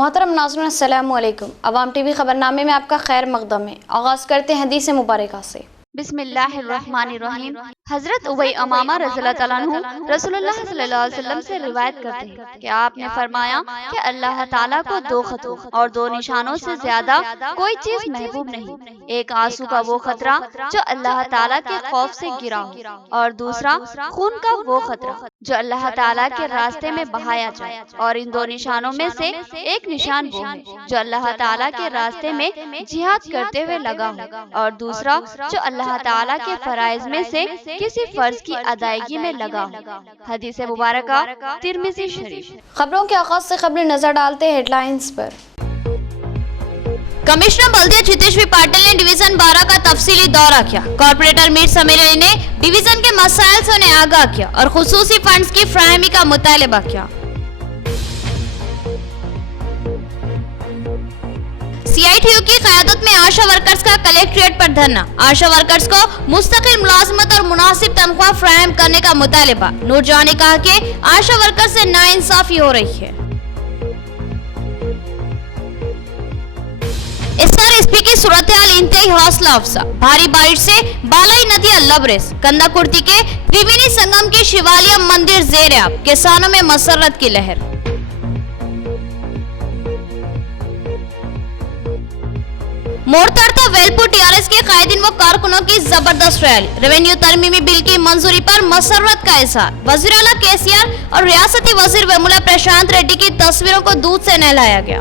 मोहतरम नाज़रीन अस्सलामु अलैकुम। अवाम टीवी खबरनामे में आपका खैर मकदम है। आगाज़ करते हैं हदीस मुबारका से। बिस्मिल्लाहिर्रहमानिर्रहीम। हजरत उबई अमामा रज़ियल्लाहु तआला अन्हु रसूलुल्लाह सल्लल्लाहु अलैहि वसल्लम से रिवायत करते हैं कि आपने फरमाया कि अल्लाह ताला को दो खतरों और दो निशानों से ज्यादा कोई चीज महबूब नहीं। एक आंसू का वो खतरा जो अल्लाह ताला के खौफ से गिरा हो, और दूसरा खून का वो खतरा जो अल्लाह ताला के रास्ते में बहाया जाए। और इन दो निशानों में से एक निशान वो है जो अल्लाह ताला के रास्ते में जिहाद करते हुए लगा हो, और दूसरा जो अल्लाह ताला के फराइज में से किसी फर्ज की अदायगी में लगा हो। हदीस मुबारका तिर्मिज़ी शरीफ। खबरों के आगाज से खबरें नजर डालते हैं हेडलाइंस पर। कमिश्नर बल्दिया जितेश्वर पाटिल ने डिवीजन 12 का तफसीली दौरा किया। कॉर्पोरेटर मीर समीर अली ने डिवीजन के मसाइल से उन्हें आगाह किया और खुसूसी फंड्स की फ्राहमी का मुतालबा किया। CITU की क़यादत में आशा वर्कर्स का कलेक्ट्रेट पर धरना। आशा वर्कर्स को मुस्तकिल मुलाजमत और मुनासिब तनख्वाह फ्राहम करने का मुतालबा। नूरजहां ने कहा कि आशा वर्कर्स से नाइंसाफी हो रही है। SRSP की सूरत हाल इंतहाई हौसला अफजा। भारी बारिश से बालाई नदियां लबरेज। कंदाकुर्ती के त्रिवेणी संगम के शिवालिया मंदिर ज़ेर आब। किसानों में मसरत की लहर। मोड़ताड़ वेलपुर TRS के कायदीन व कारकुनों की जबरदस्त रैली। रेवेन्यू तरमीमी बिल की मंजूरी पर मसरत का इजहार। वज़ीर आला KCR और रियासती वजीर वेमुला प्रशांत रेड्डी की तस्वीरों को दूध से नहलाया गया।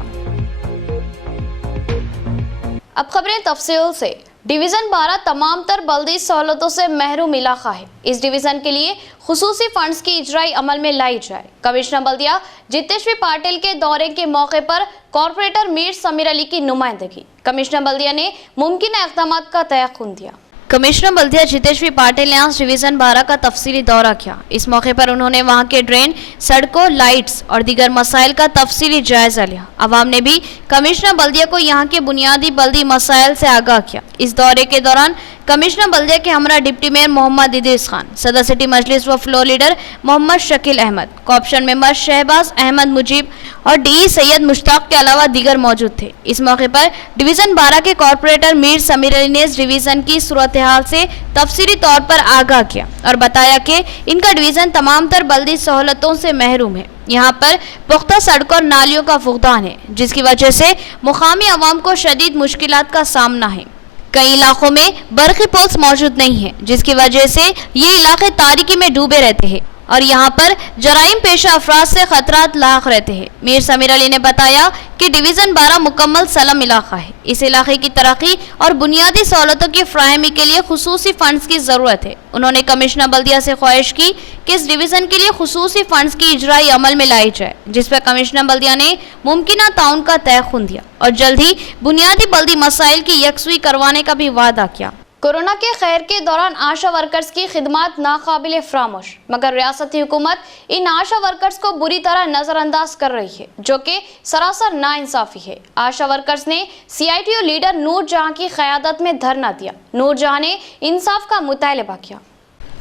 अब खबरें तफसील से। डिवीजन 12 तमाम तर बल्दी सहूलतों से महरूम इलाका है। इस डिवीजन के लिए खुसूसी फंड्स की इजराई अमल में लाई जाए। कमिश्नर बल्दिया जितेश्वर पाटिल के दौरे के मौके पर कॉर्पोरेटर मीर समीर अली की नुमाइंदगी। कमिश्नर बल्दिया ने मुमकिन इक़दाम का तयक़ुन दिया। कमिश्नर बल्दिया जितेश्वर पाटिल ने आज डिवीजन 12 का तफसीली दौरा किया। इस मौके पर उन्होंने वहां के ड्रेन, सड़कों, लाइट्स और दीगर मसाइल का तफसीली जायजा लिया। अवाम ने भी कमिश्नर बल्दिया को यहाँ के बुनियादी बल्दी मसाइल से आगाह किया। इस दौरे के दौरान कमिश्नर बल्दिया के हमरा डिप्टी मेयर मोहम्मद इदरीस खान, सदर सिटी मजलिस व floor leader Mohammed Shakeel Ahmed, corporation member Shahbaz Ahmed Mujeeb और DE सैयद मुश्ताक के अलावा दीगर मौजूद थे। इस मौके पर डिवीजन 12 के कॉर्पोरेटर मीर समीर अली ने इस डिवीजन की सूरत हाल से तफसीली तौर पर आगाह किया और बताया कि इनका डिवीजन तमाम तर बल्दी सहूलतों से महरूम है। यहाँ पर पुख्ता सड़कों और नालियों का फुकदान है, जिसकी वजह से मुकामी अवाम को शदीद मुश्किलात का सामना है। कई इलाकों में बरक़ी पोल्स मौजूद नहीं है, जिसकी वजह से ये इलाके तारीकी में डूबे रहते हैं और यहाँ पर जराइम पेशा अफराद से खतरात लाक रहते हैं। मीर समीर अली ने बताया कि डिवीजन 12 मुकम्मल सलम इलाका है। इस इलाके की तरक्की और बुनियादी सहूलतों की फ्राहमी के लिए खुसूसी फंड्स की ज़रूरत है। उन्होंने कमिश्नर बल्दिया से ख्वाहिश की कि इस डिवीज़न के लिए खुसूसी फंड्स की इजराई अमल में लाई जाए, जिस पर कमिश्नर बल्दिया ने मुमकिन ताउन का तयक़ुन दिया और जल्द ही बुनियादी बल्दी मसाइल की यकसुई करवाने का भी वादा किया। कोरोना के खैर के दौरान आशा वर्कर्स की खिदमत नाकाबिले फरामोश, मगर रियासती हुकूमत इन आशा वर्कर्स को बुरी तरह नजरअंदाज कर रही है, जो कि सरासर नाइंसाफी है। आशा वर्कर्स ने CITU लीडर नूरजहां की क़यादत में धरना दिया। नूरजहां ने इंसाफ का मुतालबा किया।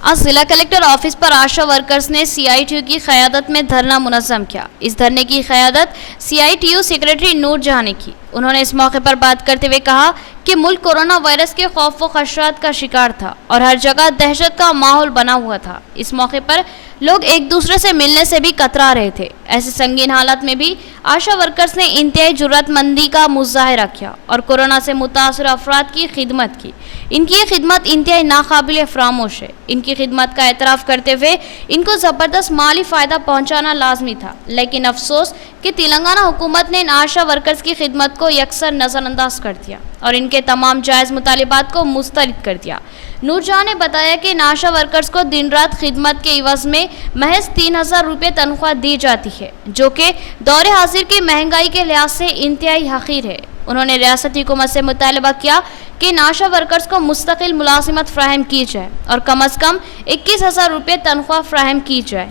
आज जिला कलेक्टर ऑफिस पर आशा वर्कर्स ने CITU की क़यादत में धरना मुनज़्ज़म किया। इस धरने की क़यादत CITU सेक्रेटरी नूरजहां ने की। उन्होंने इस मौके पर बात करते हुए कहा कि मुल्क कोरोना वायरस के खौफ व खदशात का शिकार था और हर जगह दहशत का माहौल बना हुआ था। इस मौके पर लोग एक दूसरे से मिलने से भी कतरा रहे थे। ऐसे संगीन हालात में भी आशा वर्कर्स ने इंतहाई जुर्रतमंदी का मुजाहरा किया और कोरोना से मुतासर अफराद की खिदमत की। इनकी ये खिदमत इंतहाई नाकाबिले फरामोश है। इनकी खिदमत का एतराफ़ करते हुए इनको ज़बरदस्त माली फ़ायदा पहुँचाना लाजमी था, लेकिन अफसोस कि तेलंगाना हुकूमत ने इन आशा वर्कर्स की खिदमत को यकसर नज़रअंदाज कर दिया और इनके तमाम जायज़ मुतालिबात को मुस्तरद कर दिया। नूरजहां ने बताया कि इन आशा वर्कर्स को दिन रात खिदमत के इवज़ में महज 3000 रुपये तनख्वाह दी जाती है, जो कि दौरे हाजिर की महंगाई के लिहाज से इंतहाई हक़ीर है। उन्होंने रियासती हुकूमत से मुतालबा किया कि इन आशा वर्कर्स को मुस्तकिल मुलाजिमत फ्राहम की जाए और कम अज़ कम 21,000 रुपये तनख्वाह फ्राहम की जाए।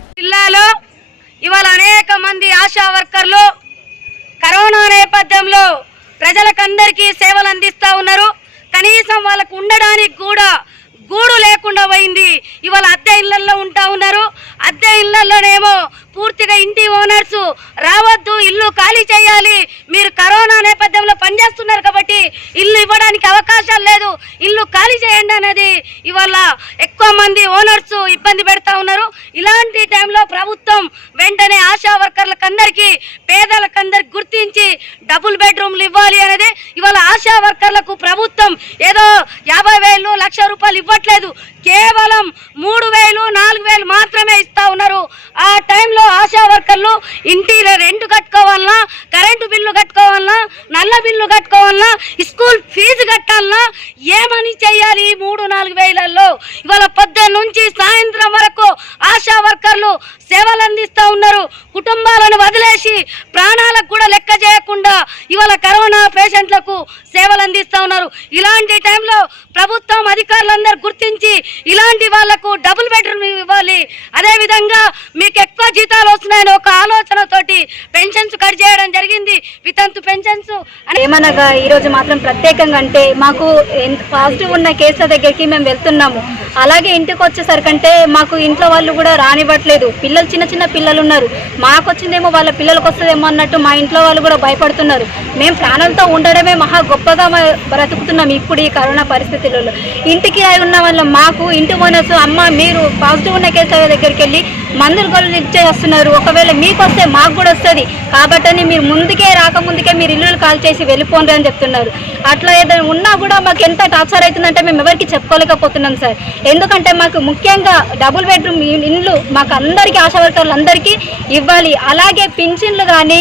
ఇవాళ అనేక మంది ఆశా వర్కర్లు కరోనా నేపథ్యంలో ప్రజలకందరికీ సేవలు అందిస్తూ ఉన్నారు. కనీసం వాళ్ళకు ఉండడానికి కూడా గూడు లేకుండా పోయింది. ఇవాళ అద్దె ఇళ్లలో ఉంటా ఉన్నారు. అద్దె ఇళ్లలోనేమో పూర్తిగా ఇంటి ఓనర్స్ రావద్దు, ఇల్లు ఖాళీ చేయాలి, మీరు కరోనా నేపథ్యంలో పనిచేస్తున్నారు కాబట్టి ఇల్లు ఇవ్వడానికి అవకాశాలు లేదు, ఇల్లు ఖాళీ చేయండి అనేది ఇవాళ ఎక్కువ మంది ఓనర్స్ ఇబ్బంది పెడతా ఉన్నారు. ఇలాంటి టైంలో ప్రభుత్వం వెంటనే ఆశా వర్కర్లకు అందరికీ, పేదలకందరికి గుర్తించి డబుల్ బెడ్రూమ్లు ఇవ్వాలి అనేది. ఇవాళ ఆశా వర్కర్లకు ప్రభుత్వం ఏదో 50,000 లక్ష రూపాయలు ఇవ్వట్లేదు, కేవలం 3,000 4,000 మాత్రమే ఇస్తా ఉన్నారు. ఆ టైంలో ఆశా వర్కర్లు ఇంటి రెంట్ కట్టుకోవాలన్నా, కరెంటు బిల్లు కట్టుకోవాలన్నా, నల్ల బిల్లు కట్టుకోవాలన్నా, స్కూల్ ఫీజు కట్టాలన్నా ఏమని చెయ్యాలి? 3-4 వేలలో ఇవాళ పొద్దున్న నుంచి సాయంత్రం వరకు ఆశా వర్కర్లు సేవలు అందిస్తూ ఉన్నారు. కుటుంబాలను వదిలేసి ప్రాణాలకు కూడా లెక్క చేయకుండా ఇవాళ కరోనా పేషెంట్లకు సేవలు అందిస్తూ ఉన్నారు. ఇలాంటి టైంలో ప్రభుత్వం అధికారులందరూ గుర్తించి ఇలాంటి వాళ్లకు డబుల్ బెడ్రూమ్ ఇవ్వాలి. అదేవిధంగా మీకు ఎక్కువ జీతాలు వస్తున్నాయని ఒక ఆలోచనతోటి పెన్షన్స్ కట్ చేయడం జరిగింది, వితంతు పెన్షన్స్. ఏమనగా ఈరోజు మాత్రం ప్రత్యేకంగా అంటే మాకు పాజిటివ్ ఉన్న కేసుల దగ్గరికి మేము వెళ్తున్నాము. అలాగే ఇంటికి వచ్చేసరికంటే మాకు ఇంట్లో వాళ్ళు కూడా రానివ్వట్లేదు. పిల్లలు చిన్న పిల్లలు ఉన్నారు, మాకు వచ్చిందేమో వాళ్ళ పిల్లలకు వస్తుందేమో అన్నట్టు మా ఇంట్లో వాళ్ళు కూడా భయపడుతున్నారు. మేము ప్రాణాలతో ఉండడమే మహా గొప్పగా బ్రతుకుతున్నాం ఇప్పుడు ఈ కరోనా పరిస్థితులలో. ఇంటికి ఉన్న వాళ్ళ మాకు ఇంటి ఓనర్స్ అమ్మ మీరు పాజిటివ్ ఉన్న కేసుల దగ్గరికి వెళ్ళి మందులు గొల్లు ఇచ్చేస్తున్నారు, ఒకవేళ మీకు వస్తే మాకు కూడా వస్తుంది కాబట్టి మీరు ముందుకే రాకముందుకే మీరు ఇల్లులు కాల్ చేసి వెళ్ళిపోండి అని చెప్తున్నారు. అట్లా ఏదైనా ఉన్నా కూడా మాకు ఎంత టార్చర్ అవుతుందంటే మేము ఎవరికి చెప్పుకోలేకపోతున్నాం సార్. ఎందుకంటే మాకు ముఖ్యంగా డబుల్ బెడ్రూమ్ ఇండ్లు మాకు అందరికీ ఆశా వర్కర్లు అందరికీ ఇవ్వాలి. అలాగే పింఛన్లు కానీ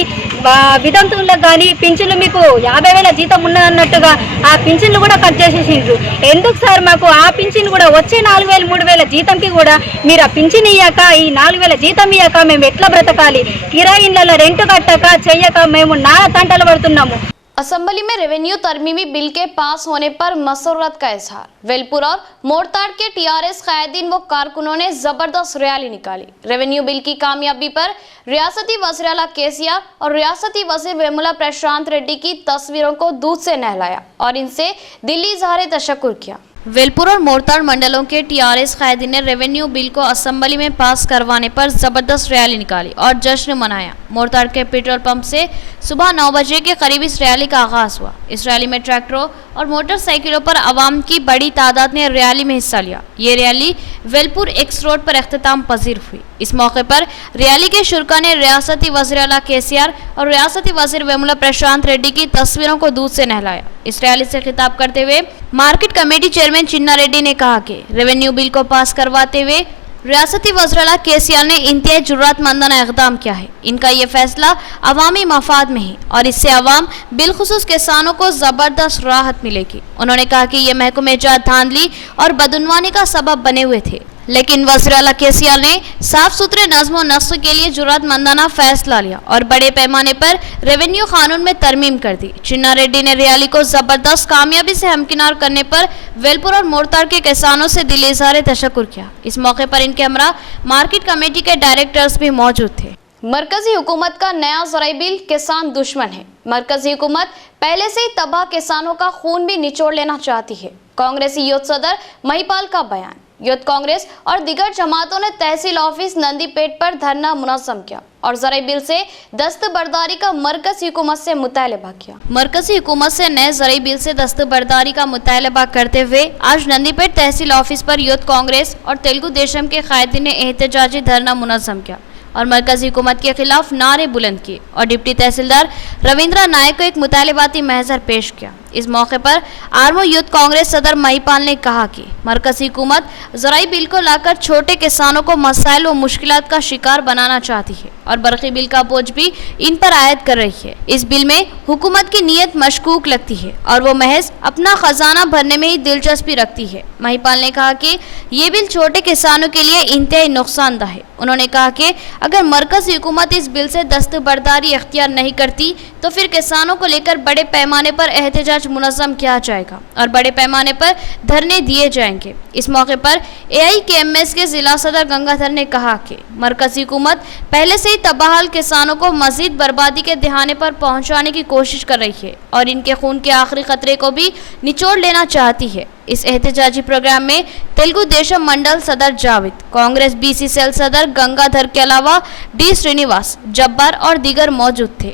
వితంతువులకు కానీ పింఛన్లు మీకు 50,000 జీతం ఉన్నదన్నట్టుగా ఆ పింఛన్లు కూడా కట్ చేసేసిండ్రు. ఎందుకు సార్? మాకు ఆ పింఛన్ కూడా వచ్చే 4,000 3,000 జీతంకి కూడా మీరు ఆ పింఛన్ ఇయ్యాక ఈ 4,000 జీతం ఇయ్యాక మేము ఎట్లా బ్రతకాలి? కిరాయిన్లలో రెంట్ కట్టక చెయ్యక మేము నానా తంటలు పడుతున్నాము. असेंबली में रेवेन्यू तरमीमी बिल के पास होने पर मसरत का इजहार। वेलपुर और मोरताड़ के टीआरएस कायदीन व कारकुनों ने जबरदस्त रैली निकाली। रेवेन्यू बिल की कामयाबी पर रियासती वज़ीर आला केसीआर और रियासती वज़ीर वेमुला प्रशांत रेड्डी की तस्वीरों को दूध से नहलाया और इनसे दिली इजहार तशक्कुर किया। वेलपुर और मोरताड़ मंडलों के टीआरएस कायदीन ने रेवेन्यू बिल को असेंबली में पास करवाने पर जबरदस्त रैली निकाली और जश्न मनाया। मोरताड़ के पेट्रोल पंप से सुबह 9 बजे के करीब इस रैली का आगाज हुआ। इस रैली में ट्रैक्टरों और मोटरसाइकिलों पर अवाम की बड़ी तादाद ने रैली में हिस्सा लिया। ये रैली वेलपुर एक्स रोड पर अख्तिताम पजीर हुई। इस मौके पर रैली के शुरा ने रियासती वज़ीर आला केसीआर और रियासती वज़ीर वेमुला प्रशांत रेड्डी की तस्वीरों को दूध से नहलाया। इस रैली से खिताब करते हुए मार्केट कमेटी चेयरमैन चिन्ना रेड्डी ने कहा कि रेवेन्यू बिल को पास करवाते हुए रियासती वज़ीर आला केसीआर ने इंतहाई जुर्रतमंदाना इक़दाम किया है। इनका ये फैसला अवामी मफाद में है और इससे अवाम बिलखुसूस किसानों को ज़बरदस्त राहत मिलेगी। उन्होंने कहा कि ये महकमे जात धांधली और बदउनवानी का सबब बने हुए थे, लेकिन वज़ीर आला केसीआर ने साफ सुथरे नज़्म व नस्क के लिए जुर्रतमंदाना फैसला लिया और बड़े पैमाने पर रेवेन्यू कानून में तरमीम कर दी। चिन्ना रेड्डी ने रैली को जबरदस्त कामयाबी से हमकिनार करने पर वेलपुर और मोरताड़ के किसानों से दिली इज़हार तशक्कुर किया। इस मौके पर इनके हमरा मार्केट कमेटी के डायरेक्टर्स भी मौजूद थे। मरकजी हुकूमत का नया ज़राई बिल किसान दुश्मन है। मरकजी हुकूमत पहले से ही तबाह किसानों का खून भी निचोड़ लेना चाहती है। कांग्रेसी यूथ सदर महिपाल का बयान। यूथ कांग्रेस और दिगर जमातों ने तहसील ऑफिस नंदीपेट पर धरना मुनज़्ज़म किया और ज़राई बिल से दस्तबरदारी का मरकज़ी हुकूमत से मुतालबा किया। मरकज़ी हुकूमत से नए ज़राई बिल से दस्तबरदारी का मुतालबा करते हुए आज नंदीपेट तहसील ऑफिस पर यूथ कांग्रेस और तेलुगु देशम के कायदीन ने एहतजाजी धरना मुनज़्ज़म किया और मरकज़ी हुकूमत के खिलाफ नारे बुलंद किए और डिप्टी तहसीलदार रविंद्र नायक को एक मुतालबाती महजर पेश किया। इस मौके पर आर्मो यूथ कांग्रेस सदर महिपाल ने कहा कि मरकज़ी हुकूमत ज़राई बिल को लाकर छोटे किसानों को मसाइल व मुश्किलात का शिकार बनाना चाहती है और बरक़ी बिल का बोझ भी इन पर आयद कर रही है। इस बिल में हुकूमत की नीयत मशकूक लगती है और वो महज अपना खजाना भरने में ही दिलचस्पी रखती है। महिपाल ने कहा कि ये बिल छोटे किसानों के लिए इंतहाई नुकसानदा है। उन्होंने कहा कि अगर मरकज़ी हुकूमत इस बिल से दस्तबरदारी इख्तियार नहीं करती तो फिर किसानों को लेकर बड़े पैमाने पर एहतजाज मार्च मुनज़्ज़म किया जाएगा और बड़े पैमाने पर धरने दिए जाएंगे। इस मौके पर AIKMS के जिला सदर गंगाधर ने कहा कि मरकजी हुकूमत पहले से ही तबाहल किसानों को मजीद बर्बादी के दहाने पर पहुंचाने की कोशिश कर रही है और इनके खून के आखिरी खतरे को भी निचोड़ लेना चाहती है। इस एहतजाजी प्रोग्राम में तेलुगु देशम मंडल सदर जावेद, कांग्रेस BC सेल सदर गंगाधर के अलावा D श्रीनिवास, जब्बार और दीगर मौजूद थे।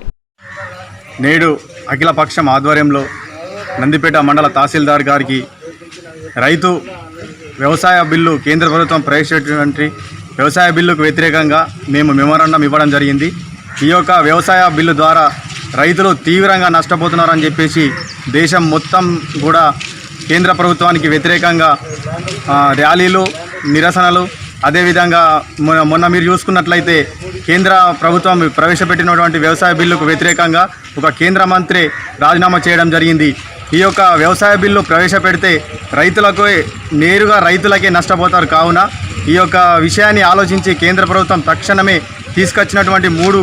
నేడు అఖిలపక్షం ఆధ్వర్యంలో నందిపేట మండల తహసీల్దార్ గారికి రైతు వ్యవసాయ బిల్లు కేంద్ర ప్రభుత్వం ప్రవేశపెట్టినటువంటి వ్యవసాయ బిల్లుకు వ్యతిరేకంగా మేము మెమోరాండం ఇవ్వడం జరిగింది। ఈ యొక్క వ్యవసాయ బిల్లు ద్వారా రైతులు తీవ్రంగా నష్టపోతున్నారని చెప్పేసి దేశం మొత్తం కూడా కేంద్ర ప్రభుత్వానికి వ్యతిరేకంగా ర్యాలీలు, నిరసనలు, అదేవిధంగా మొన్న మీరు చూసుకున్నట్లయితే కేంద్ర ప్రభుత్వం ప్రవేశపెట్టినటువంటి వ్యవసాయ బిల్లుకు వ్యతిరేకంగా ఒక కేంద్ర మంత్రి రాజీనామా చేయడం జరిగింది। ఈ యొక్క వ్యవసాయ బిల్లు ప్రవేశపెడితే రైతులకు నేరుగా రైతులకే నష్టపోతారు కావున ఈ యొక్క విషయాన్ని ఆలోచించి కేంద్ర ప్రభుత్వం తక్షణమే తీసుకొచ్చినటువంటి 3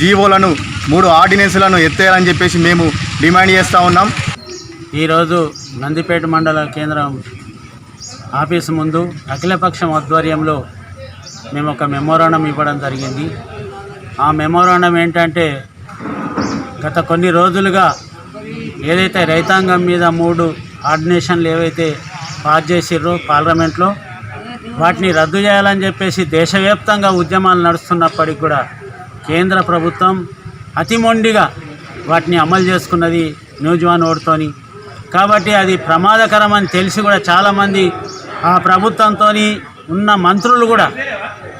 జీవోలను 3 ఆర్డినెన్స్లను ఎత్తేయాలని చెప్పేసి మేము డిమాండ్ చేస్తూ ఉన్నాం। ఈరోజు నందిపేట మండల కేంద్రం ఆఫీసు ముందు అఖిలపక్షం ఆధ్వర్యంలో మేము ఒక మెమోరాండం ఇవ్వడం జరిగింది। ఆ మెమోరాండం ఏంటంటే గత కొన్ని రోజులుగా ఏదైతే రైతాంగం మీద 3 ఆర్డినేషన్లు ఏవైతే పాస్ చేసిర్రో పార్లమెంట్లో వాటిని రద్దు చేయాలని చెప్పేసి దేశవ్యాప్తంగా ఉద్యమాలు నడుస్తున్నప్పటికి కూడా కేంద్ర ప్రభుత్వం అతిమొండిగా వాటిని అమలు చేసుకున్నది న్యూజవాన్ ఓటుతోని। కాబట్టి అది ప్రమాదకరమని తెలిసి కూడా చాలామంది ఆ ప్రభుత్వంతో ఉన్న మంత్రులు కూడా,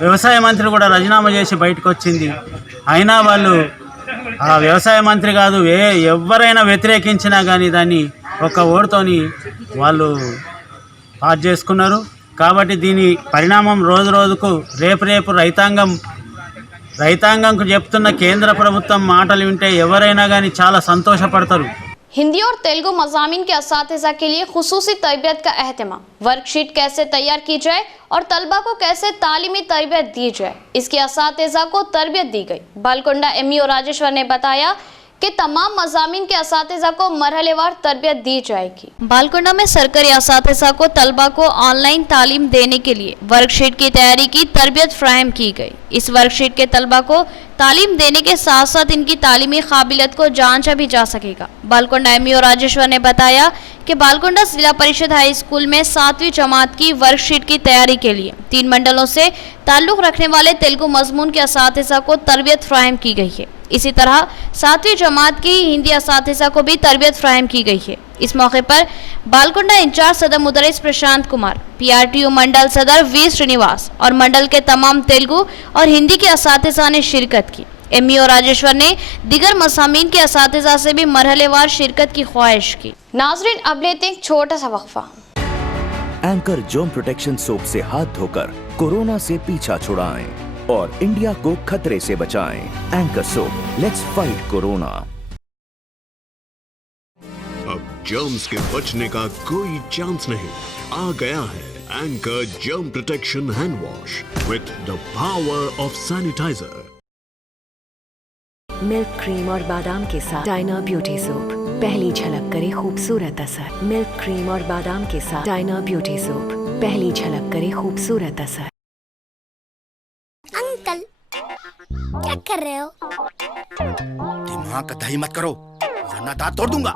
వ్యవసాయ మంత్రి కూడా రాజీనామా చేసి బయటకు వచ్చింది। అయినా వాళ్ళు ఆ వ్యవసాయ మంత్రి కాదు ఎవరైనా వ్యతిరేకించినా కానీ దాన్ని ఒక ఓటుతోని వాళ్ళు పాస్ చేసుకున్నారు। కాబట్టి దీని పరిణామం రోజు రోజుకు రేపు రైతాంగంకు చెప్తున్న కేంద్ర ప్రభుత్వం మాటలు వింటే ఎవరైనా కానీ చాలా సంతోషపడతారు। हिंदी और तेलुगु मज़ामीन के असातिज़ा के लिए खुसूसी तरबियत का अहतमाम, वर्कशीट कैसे तैयार की जाए और तलबा को कैसे तालीमी तरबियत दी जाए, इसके असातिज़ा को तरबियत दी गई। बालकोंडा MEO राजेश्वर ने बताया कि तमाम मज़ामीन के असातिज़ा को मरहलेवार तरबियत दी जाएगी। बालकोंडा में सरकारी असातिज़ा को तलबा को ऑनलाइन तालीम देने के लिए वर्कशीट की तैयारी की तरबियत फ्राहम की गई। इस वर्कशीट के तलबा को तालीम देने के साथ साथ इनकी तालीमी काबिलियत को जांचा भी जा सकेगा। बालकोंडा MEO राजेश्वर ने बताया कि बालकोंडा जिला परिषद हाई स्कूल में 7वीं जमात की वर्कशीट की तैयारी के लिए 3 मंडलों से ताल्लुक़ रखने वाले तेलुगु मजमून के असातिज़ा को तरबियत फ्राहम की गई है। इसी तरह 7वीं जमात की हिंदी असातिज़ा को भी तरबियत फ्राहम की गई है। इस मौके पर बालकोंडा इंचार्ज सदर मुदरिस प्रशांत कुमार, PRTU मंडल सदर V श्रीनिवास और मंडल के तमाम तेलुगु और हिंदी के असातिज़ा ने शिरकत की। MEO राजेश्वर ने दिगर मज़ामीन के असातिज़ा से भी मरहलेवार शिरकत की ख्वाहिश की। नाज़रीन, अब लेते हैं छोटा सा वक्फा। एंकर जर्म प्रोटेक्शन सोप से हाथ धोकर कोरोना से पीछा छुड़ाएं और इंडिया को खतरे से बचाएं। Anchor soap, let's fight corona. अब जर्म्स के बचने का कोई चांस नहीं। आ गया है anchor germ protection hand wash with the power of sanitizer. Milk cream और बादाम के साथ डायना ब्यूटी सोप, पहली झलक करे खूबसूरत असर। मिल्क क्रीम और बादाम के साथ डायना ब्यूटी सोप, पहली झलक करे खूबसूरत असर। अंकल क्या कर रहे हो? दिमाग का दही मत करो वरना दांत तोड़ दूंगा।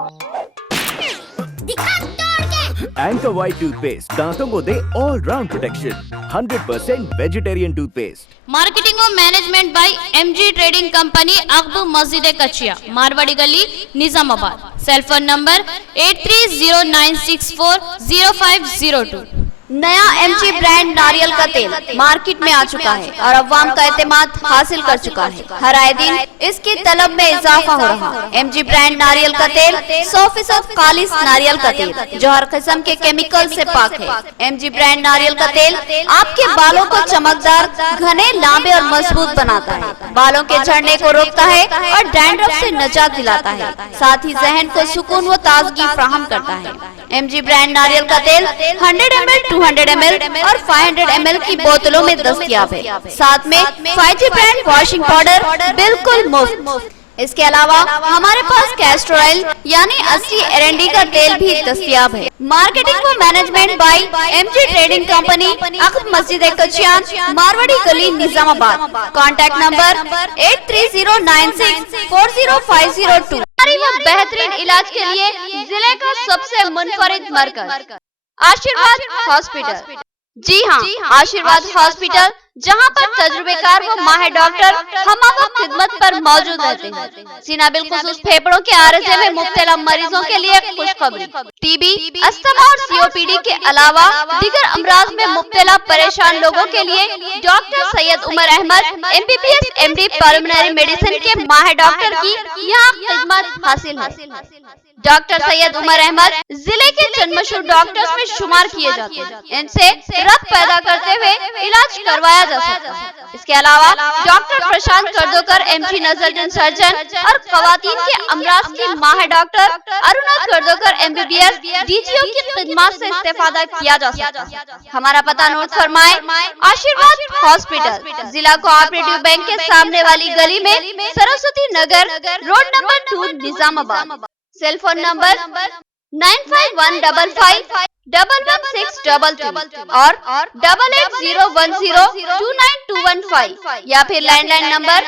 दिखा तोड़ के। एंकर व्हाइट टूथपेस्ट दांतों को दे all round protection. 100% vegetarian toothpaste. Marketing और management by MG trading company, अकबू मस्जिद कचिया, मारवाड़ी गली, निजामाबाद। Cell phone number 8309640502। नया MG ब्रांड नारियल का तेल मार्केट में आ चुका है और अवाम का एतमाद हासिल कर चुका है। हर आए दिन इसकी तलब में इजाफा हो रहा है। MG ब्रांड नारियल का तेल 100% खालिस नारियल का तेल जो हर किस्म के केमिकल से पाक है। MG ब्रांड नारियल का तेल आपके बालों को चमकदार, घने, लांबे और मजबूत बनाता है, बालों के झड़ने को रोकता है और डैंड्रफ से निजात दिलाता है, साथ ही जहन को सुकून व ताजगी फराहम करता है। MG ब्रांड नारियल का तेल 100 ml, 200 ml और 500 ml की बोतलों में दस्तयाब है। साथ में 5G ब्रांड वॉशिंग पाउडर बिल्कुल मुफ्त। इसके अलावा हमारे पास कैस्टर ऑयल यानी असली एरंडी का तेल भी दस्तयाब है। मार्केटिंग व management by MG trading company, अख्त मस्जिद कचियान, मारवाड़ी गली, निजामाबाद। Contact number 8309640502। बेहतरीन इलाज के लिए जिले का सबसे मुनफरिद मरकज आशीर्वाद हॉस्पिटल। जी हाँ, आशीर्वाद हॉस्पिटल, जहां पर तजुर्बेकार व माहिर डॉक्टर हमवक्त खिदमत पर मौजूद रहते हैं। सीना बिलखुसूस फेफड़ों के आरज़े में मुब्तला मरीजों के लिए खुशखबरी। टीबी, अस्थमा और सीओपीडी के अलावा दीगर अमराज में मुब्तला परेशान लोगों के लिए doctor Syed Umar Ahmed MBBS MD pulmonary medicine के माहिर डॉक्टर की यहाँ खिदमत हासिल है। डॉक्टर सैयद उमर अहमद जिले के चंद मशहूर डॉक्टर्स में शुमार किए जाते हैं। इनसे रक्त पैदा करते हुए इलाज करवाया जा सकता है। इसके अलावा डॉक्टर प्रशांत करदोकर MG नजरजन सर्जन और खवातीन के अमराज की माहिर doctor Aruna Kardokar MBBS DGO की खिदमत से इस्तेफादा किया जा सकता है। हमारा पता नोट फरमाए, आशीर्वाद हॉस्पिटल, जिला कोऑपरेटिव बैंक के सामने वाली गली में, Saraswati Nagar road number 2, Nizamabad. Cell phone number 9515511622 और 8801029215 या फिर लैंडलाइन नंबर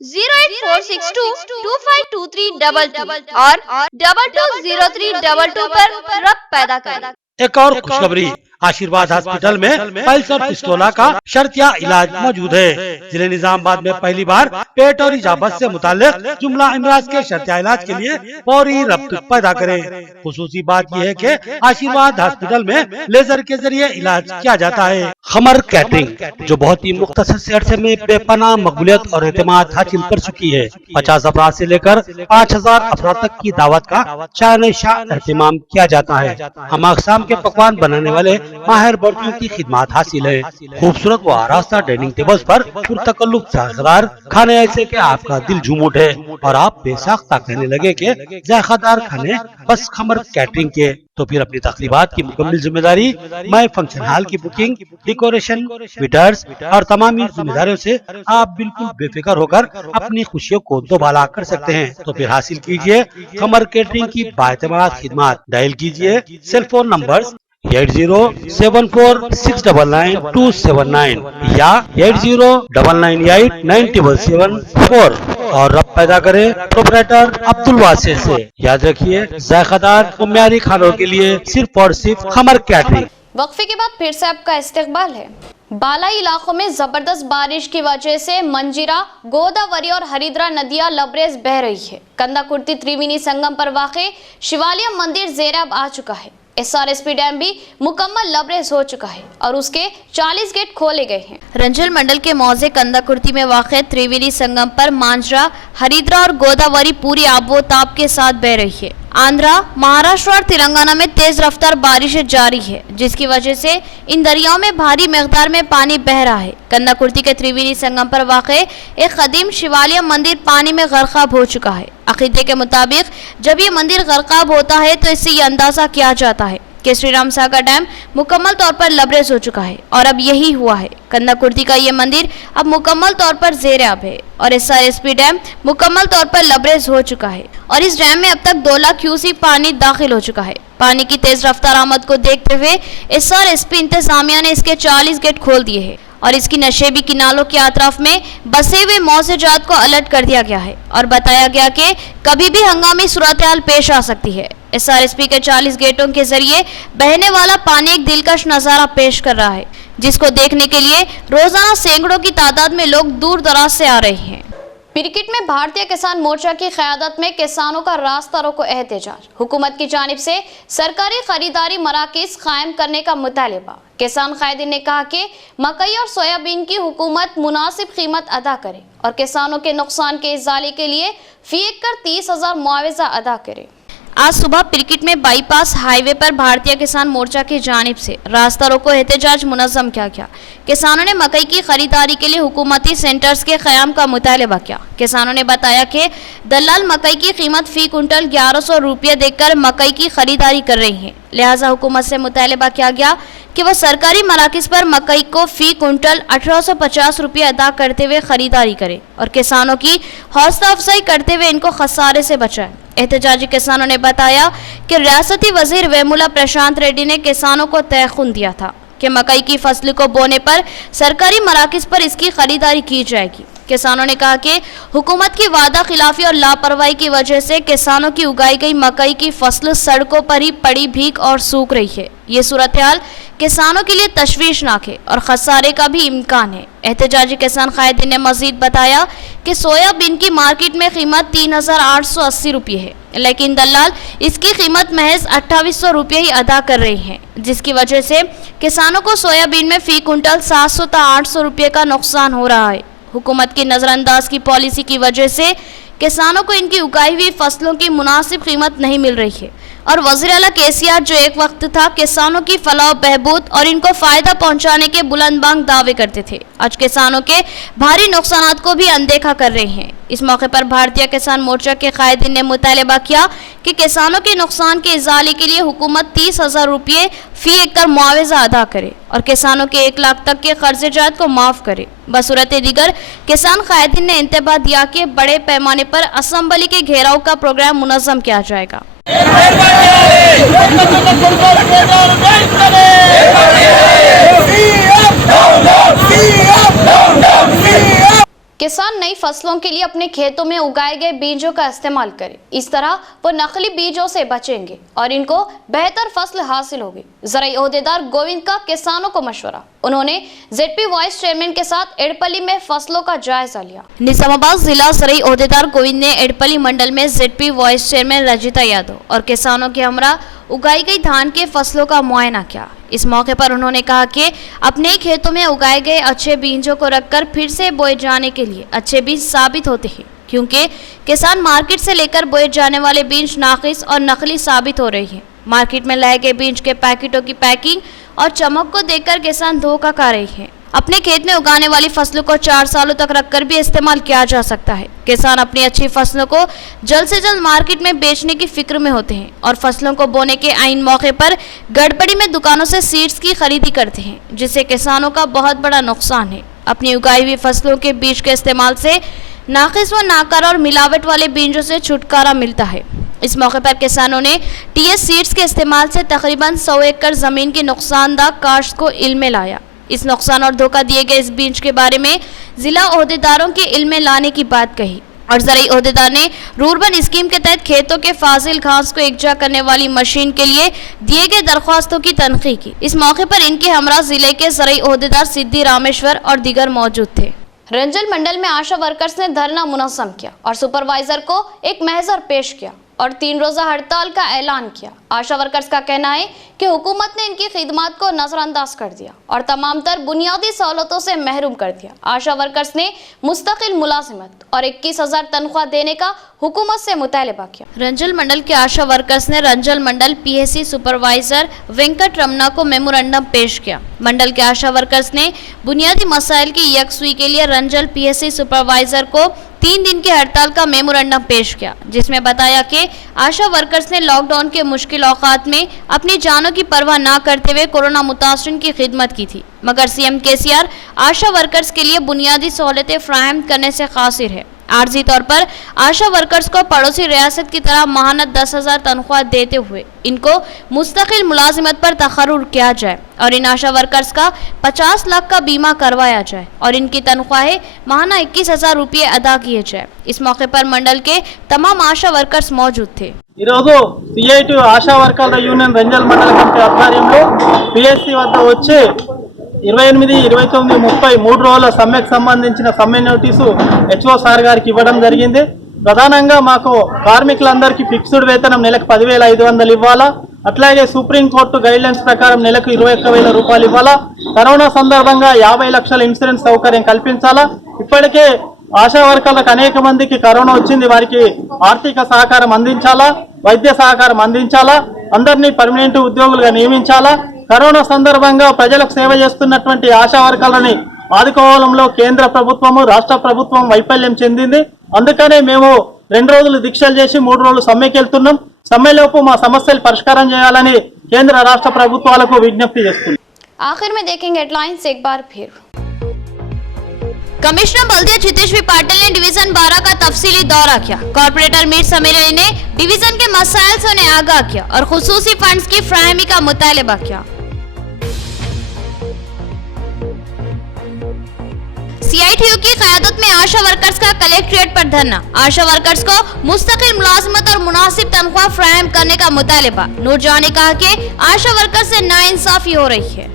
08462252322 और 220322 पर रक्त पैदा करें। एक और खुशखबरी, आशीर्वाद हॉस्पिटल में पल्स और पिस्टोला का शर्तिया इलाज मौजूद है। जिले निजामाबाद में पहली बार पेट और इजाबत से मुताल्लिक जुमला अमराज के शर्तिया इलाज के लिए फौरी रब्त पैदा करें। खुसूसी बात यह है कि आशीर्वाद हॉस्पिटल में लेजर के जरिए इलाज किया जाता है। खमर कैटरिंग, जो बहुत ही मुख्तसर से अरसे में बेपनाह मकबूलियत और एतमाद हासिल कर चुकी है। 50 अफराद से लेकर 5000 अफराद तक की दावत का शान शाह एहतमाम किया जाता है। हम अक़साम के पकवान बनाने वाले माहिर बर्तियों की खिदमत हासिल है। खूबसूरत व आरास्ता डाइनिंग टेबल्स पर पुरतकल्लुफ़ जायकेदार खाने ऐसे के आपका दिल झूम उठे और आप बेसाख्ता कहने लगे कि जायकेदार खाने बस खमर कैटरिंग के। तो फिर अपनी तकरीबात की मुकम्मल जिम्मेदारी मैं फंक्शन हॉल की बुकिंग, डेकोरेशन, वेटर्स और तमाम जिम्मेदारियों से आप बिल्कुल बेफिक्र होकर अपनी खुशियों को दोबाला कर सकते हैं। तो फिर हासिल कीजिए खमर कैटरिंग की बाएतमाद खिदमत। डायल कीजिए सेल फोन नंबर 8074699279 या 8099897774 और रब पैदा करें प्रोपराइटर अब्दुल वासिर से। याद रखिए, जायकेदार और म्यारी खानों के लिए सिर्फ और सिर्फ खमर कैटरिंग। वक्फे के बाद फिर से आपका इस्तकबाल है। बालाई इलाकों में जबरदस्त बारिश की वजह से मंजीरा, गोदावरी और हरिद्रा नदियां लबरेज बह रही है। कंदाकुर्ती त्रिवेणी संगम पर वाक़े शिवालिया मंदिर ज़ेराब आ चुका है। SRSP डैम भी मुकम्मल लबरेज हो चुका है और उसके 40 गेट खोले गए हैं। रंजल मंडल के मौजे कंदाकुर्ती में वाक़ त्रिवेणी संगम पर मांजरा, हरिद्रा और गोदावरी पूरी आबोताब के साथ बह रही है। आंध्रा, महाराष्ट्र और तेलंगाना में तेज रफ्तार बारिशें जारी है, जिसकी वजह से इन दरियाओं में भारी मकदार में पानी बह रहा है। कंदाकुर्ती के त्रिवेणी संगम पर वाक़े एक कदीम शिवालिया मंदिर पानी में गर्काब हो चुका है। अकीदे के मुताबिक जब ये मंदिर गर्काब होता है तो इससे ये अंदाज़ा किया जाता है कि श्री राम सागर डैम मुकम्मल तौर पर लबरेज हो चुका है और अब यही हुआ है। कंदाकुर्ती का ये मंदिर अब मुकम्मल तौर पर ज़ेराब है और SRSP डैम मुकम्मल तौर पर लबरेज हो चुका है और इस डैम में अब तक 2 लाख क्यूसेक पानी दाखिल हो चुका है। पानी की तेज रफ्तार आमद को देखते हुए SRSP इंतजामिया ने इसके 40 गेट खोल दिए हैं और इसकी नशेबी किनारों के अतराफ में बसे हुए मौसेजात को अलर्ट कर दिया गया है और बताया गया कि कभी भी हंगामी सूरत हाल पेश आ सकती है। SRSP के 40 गेटों के जरिए बहने वाला पानी एक दिलकश नज़ारा पेश कर रहा है, जिसको देखने के लिए रोजाना सैकड़ों की तादाद में लोग दूर दराज से आ रहे हैं। पिरकिट में भारतीय किसान मोर्चा की क़यादत में किसानों का रास्ता रोको एहतजाज। हुकूमत की जानिब से सरकारी खरीदारी मराकज़ कायम करने का मुतालिबा। किसान कायदीन ने कहा कि मकई और सोयाबीन की हुकूमत मुनासिब कीमत अदा करे और किसानों के नुकसान के इज़ाले के लिए फी एकड़ 30,000 मुआवजा अदा करे। आज सुबह पिरकिट में बाईपास हाईवे पर भारतीय किसान मोर्चा की जानिब से रास्ता रोको एहतजाज मुनज़्ज़म किया गया। किसानों ने मकई की खरीदारी के लिए हुकूमती सेंटर्स के क़याम का मुतालिबा किया। किसानों ने बताया कि दलाल मकई की कीमत फ़ी कुंटल 1100 रुपये देकर मकई की खरीदारी कर रही हैं, लिहाजा हुकूमत से मुतालबा किया गया कि वह सरकारी मराकिज़ पर मकई को फी कुंटल 1850 रुपये अदा करते हुए खरीदारी करे और किसानों की हौसला अफजाई करते हुए इनको खसारे से बचाए। एहतजाजी किसानों ने बताया कि रियासती वजीर वेमुला प्रशांत रेड्डी ने किसानों को तयखुन दिया था कि मकई की फसल को बोने पर सरकारी मराकिज़ पर इसकी खरीदारी की जाएगी। किसानों ने कहा कि हुकूमत की वादा खिलाफी और लापरवाही की वजह से किसानों की उगाई गई मकई की फसल सड़कों पर ही पड़ी भीग और सूख रही है। ये सूरत हाल किसानों के लिए तशवीशनाक है और खसारे का भी इम्कान है। एहतजाजी किसान कायदीन ने मजीद बताया कि सोयाबीन की मार्केट में कीमत 3880 रुपये है, लेकिन दलाल इसकी कीमत महज 2800 रुपये ही अदा कर रहे हैं, जिसकी वजह से किसानों को सोयाबीन में फी कुंटल 700 से 800 रुपये का नुकसान हो रहा है। हुकूमत की नज़रअंदाज की पॉलिसी की वजह से किसानों को इनकी उगाई हुई फसलों की मुनासिब कीमत नहीं मिल रही है और वज़ीर आला केसीआर जो एक वक्त था किसानों की फलाह बहबूद और इनको फ़ायदा पहुंचाने के बुलंदबांग दावे करते थे, आज किसानों के भारी नुकसानात को भी अनदेखा कर रहे हैं। इस मौके पर भारतीय किसान मोर्चा के कायदीन ने मुतालबा किया कि किसानों के नुकसान के इजाले के लिए हुकूमत 30,000 रुपये फी एकड़ मुआवजा अदा करे और किसानों के 1 लाख तक के कर्जे जात को माफ़ करे। बसूरत दीगर किसान कायदीन ने इंतबाह दिया कि बड़े पैमाने पर असम्बली के घेराव का प्रोग्राम मुनज़्ज़म किया जाएगा। किसान नई फसलों के लिए अपने खेतों में उगाए गए बीजों का इस्तेमाल करें, इस तरह वो नकली बीजों से बचेंगे और इनको बेहतर फसल हासिल होगी। ज़राई ओहदेदार गोविंद का किसानों को मशवरा, उन्होंने जेडपी वाइस चेयरमैन के साथ एडपली में फसलों का जायजा लिया। निजामाबाद जिला ज़राई ओहदेदार गोविंद ने एडपली मंडल में ZP vice chairman Rajitha Yadav और किसानों के हमरा उगाई गई धान के फसलों का मुआयना किया। इस मौके पर उन्होंने कहा कि अपने खेतों में उगाए गए अच्छे बीजों को रखकर फिर से बोए जाने के लिए अच्छे बीज साबित होते हैं, क्योंकि किसान मार्केट से लेकर बोए जाने वाले बीज नाकिस और नकली साबित हो रही हैं। मार्केट में लाए गए बीज के पैकेटों की पैकिंग और चमक को देखकर किसान धोखा खा रहे हैं। अपने खेत में उगाने वाली फसलों को 4 सालों तक रखकर भी इस्तेमाल किया जा सकता है। किसान अपनी अच्छी फसलों को जल्द से जल्द मार्केट में बेचने की फिक्र में होते हैं और फसलों को बोने के आईन मौके पर गड़बड़ी में दुकानों से सीड्स की खरीदी करते हैं, जिससे किसानों का बहुत बड़ा नुकसान है। अपनी उगाई हुई फसलों के बीज के इस्तेमाल से नाकिस व नाकार और मिलावट वाले बीजों से छुटकारा मिलता है। इस मौके पर किसानों ने टीएस सीड्स के इस्तेमाल से तकरीबन 100 एकड़ जमीन की नुकसानदा काश्त को इल्म में लाया। इस नुकसान और धोखा दिए गए इस बीज के बारे में जिला ओहदेदारों के इल्म में लाने की बात कही और ज़राई ओहदेदार ने रूरबन स्कीम के तहत खेतों के फाजिल घास को एकजा करने वाली मशीन के लिए दिए गए दरख्वास्तों की तनखीह की। इस मौके पर इनके हमरा जिले के ज़राई ओहदेदार सिद्धि रामेश्वर और दीगर मौजूद थे। रंजल मंडल में आशा वर्कर्स ने धरना मुनज़्ज़म किया और सुपरवाइजर को एक महजर पेश किया और 3 रोज़ा हड़ताल का ऐलान किया। आशा वर्कर्स का कहना है कि हुकूमत ने इनकी खिदमत को नजरअंदाज कर दिया और तमाम तर बुनियादी सहूलतों से महरूम कर दिया। आशा वर्कर्स ने मुस्तकिल मुलाजिमत और 21,000 तनख्वाह देने का हुकूमत से मुतालबा किया। रंजल मंडल के आशा वर्कर्स ने रंजल मंडल पीएससी सुपरवाइजर वेंकट रमना को मेमोरेंडम पेश किया। मंडल के आशा वर्कर्स ने बुनियादी मसाइल की यकसुई के लिए रंजल पीएससी सुपरवाइजर को 3 दिन की हड़ताल का मेमोरेंडम पेश किया, जिसमें बताया कि आशा वर्कर्स ने लॉकडाउन के मुश्किल औकात में अपनी जानों की परवाह न करते हुए कोरोना मुतासरीन की खिदमत की थी, मगर सीएम केसीआर आशा वर्कर्स के लिए बुनियादी सहूलतें फराहम करने से कासिर है। आर्जी तौर पर आशा वर्कर्स को पड़ोसी रियासत की तरह माहाना 10,000 तनख्वाह देते हुए इनको मुस्तकिल मुलाजिमत पर तकर्रुर किया जाए और इन आशा वर्कर्स का 50 लाख का बीमा करवाया जाए और इनकी तनख्वाहें माहाना 21,000 रुपये अदा किए जाए। इस मौके पर मंडल के तमाम आशा वर्कर्स मौजूद थे। सीఐटी आशा वर्कर्ల యూనియన్ రంజల్ మండల కమిటీ ఆధ్వర్యంలో పిఎస్సి వద్ద వచ్చే 28, 29, 30 3 రోజుల సమ్మెకు సంబంధించిన సమ్మె నోటీసు హెచ్ఓ సార్ గారికి ఇవ్వడం జరిగింది। ప్రధానంగా మాకు కార్మికులందరికీ ఫిక్స్డ్ వేతనం నెలకు 10,500 ఇవ్వాలా, అట్లాగే సుప్రీంకోర్టు గైడ్లైన్స్ ప్రకారం నెలకు 21,000 రూపాయలు ఇవ్వాలా, కరోనా సందర్భంగా 50 లక్షల ఇన్సూరెన్స్ సౌకర్యం కల్పించాలా। ఇప్పటికే ఆశా వర్కర్లకు అనేక మందికి కరోనా వచ్చింది, వారికి ఆర్థిక సహకారం అందించాలా, వైద్య సహకారం అందించాలా, అందరినీ పర్మనెంట్ ఉద్యోగులుగా నియమించాలా। కరోనా సందర్భంగా ప్రజలకు సేవ చేస్తున్నటువంటి ఆశా వర్కర్లని ఆదుకోవడంలో కేంద్ర ప్రభుత్వము రాష్ట్ర ప్రభుత్వం వైఫల్యం చెందింది। అందుకనే మేము 2 రోజులు దీక్షలు చేసి 3 రోజులు సమ్మెకి వెళ్తున్నాం। సమ్మెలోపు మా సమస్యలు పరిష్కారం చేయాలని కేంద్ర రాష్ట్ర ప్రభుత్వాలకు విజ్ఞప్తి చేస్తుంది। आखिर में देखेंगे हेडलाइंस एक बार फिर। कमिश्नर बल्दिया जितेश पाटिल ने डिवीजन 12 का तफसीली दौरा किया। कॉर्पोरेटर मीर समीर ने डिवीजन के मसाइल से उन्हें आगाह किया और खुसूसी फंड्स की फ्राहमी का मुतालबा किया। CITU की क़यादत में आशा वर्कर्स का कलेक्ट्रेट पर धरना। आशा वर्कर्स को मुस्तकिल मुलाजमत और मुनासिब तनख्वाह फ्राहम करने का मुतालबा। नूरजहां ने कहा कि आशा वर्कर्स से नाइंसाफी हो रही है।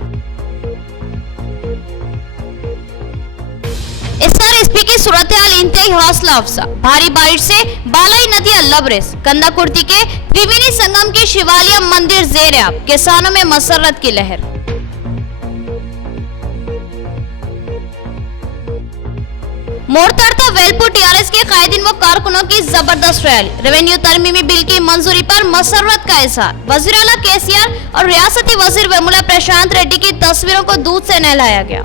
SRSP की सूरत हाल इंतहाई हौसला अफजा। भारी बारिश से बालाई नदियां लबरेज। कंदाकुर्ती के त्रिवेणी संगम के शिवालिया मंदिर ज़ेर-ए-आब। किसानों में मसरत की लहर। मोरतारता वेलपुर TRS के कायदीन व कारकुनों की जबरदस्त रैली। रेवेन्यू तरमीमी बिल की मंजूरी पर मसरत का इजहार। वज़ीर आला KCR और रियासती वजीर वेमुला प्रशांत रेड्डी की तस्वीरों को दूध से नहलाया गया।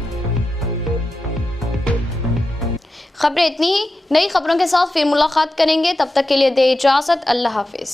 खबरें इतनी ही। नई खबरों के साथ फिर मुलाकात करेंगे, तब तक के लिए दे इजाजत। अल्लाह हाफिज।